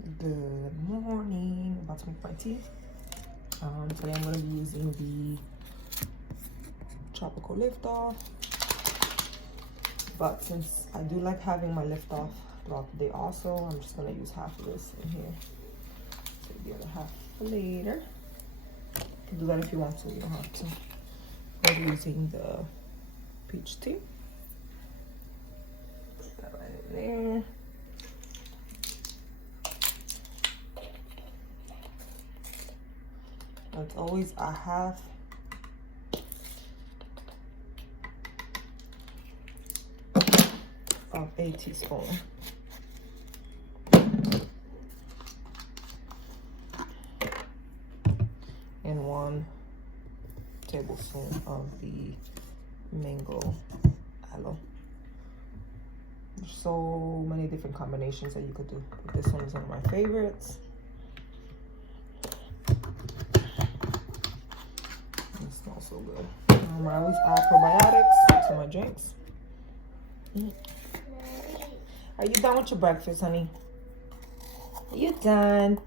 Good morning. About to make my tea. Today I'm going to be using the tropical lift off, but since I do like having my lift off throughout the day also, I'm just going to use half of this in here. Take the other half later. You can do that if you want to, you don't have to. I'm using the peach tea. Put that right in there. It's always a half of a teaspoon. And 1 tablespoon of the mango aloe. There's so many different combinations that you could do. But this one is one of my favorites. It smells so good. I always add probiotics to my drinks. Are you done with your breakfast, honey? Are you done?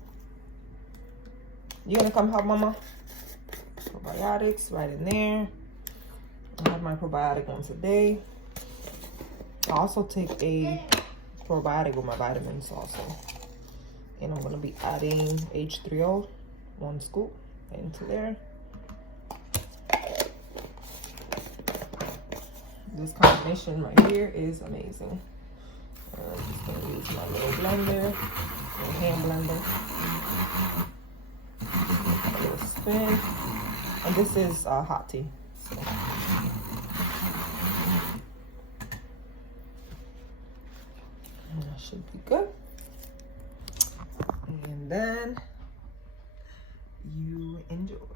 You gonna come help mama? Probiotics right in there. I have my probiotic once a day. I also take a probiotic with my vitamins also. And I'm gonna be adding H3O, 1 scoop into there. This combination right here is amazing. I'm just gonna use my little blender, my hand blender. A little spin. And this is hot tea. So. And that should be good. And then you enjoy.